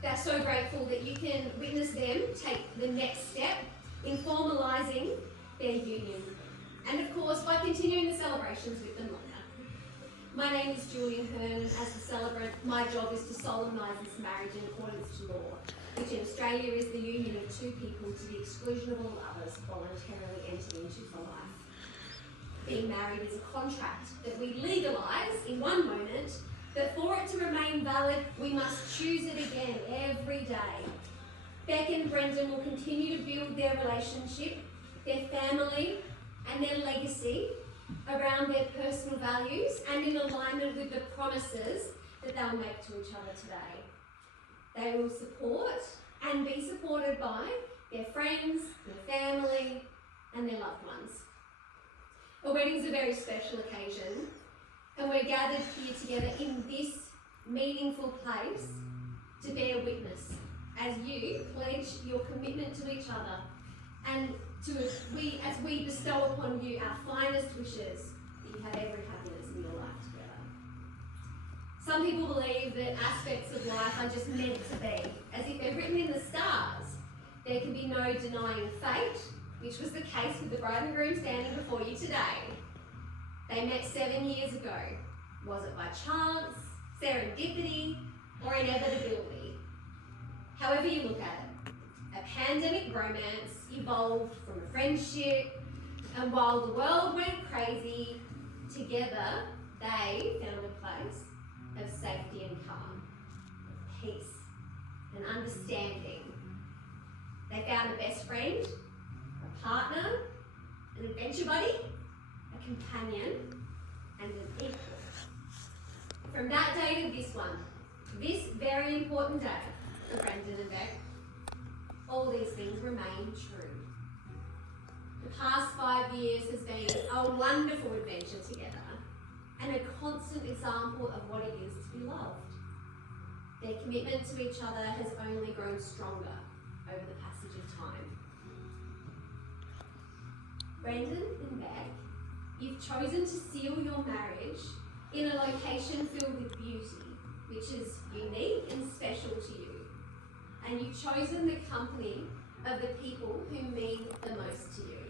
They're so grateful that you can witness them take the next step in formalising their union. And of course, by continuing the celebrations with them longer. My name is Julian Hearn, and as the celebrant, my job is to solemnise this marriage in accordance to law, which in Australia is the union of two people to the exclusion of all others voluntarily entered into for life. Being married is a contract that we legalise in one moment, but for it to remain valid, we must choose it again every day. Beck and Brendan will continue to build their relationship, their family, and their legacy around their personal values and in alignment with the promises that they'll make to each other today. They will support and be supported by their friends, their family, and their loved ones. A wedding is a very special occasion, and we're gathered here together in this meaningful place to bear witness as you pledge your commitment to each other and as we bestow upon you our finest wishes that you have every happiness in your life together. Some people believe that aspects of life are just meant to be, as if they're written in the stars. There can be no denying fate, which was the case with the bride and groom standing before you today. They met 7 years ago. Was it by chance, serendipity, or inevitability? However you look at it, a pandemic romance evolved from a friendship, and while the world went crazy, together they found a place of safety and calm, peace and understanding. They found a best friend, a partner, an adventure buddy, a companion, and an equal. From that day to this one, this very important day for Brendan and Beck, all these things remain true. The past 5 years has been a wonderful adventure together and a constant example of what it is to be loved. Their commitment to each other has only grown stronger over the passage of time. Brendan and Beck, you've chosen to seal your marriage in a location filled with beauty, which is unique and special to you. And you've chosen the company of the people who mean the most to you.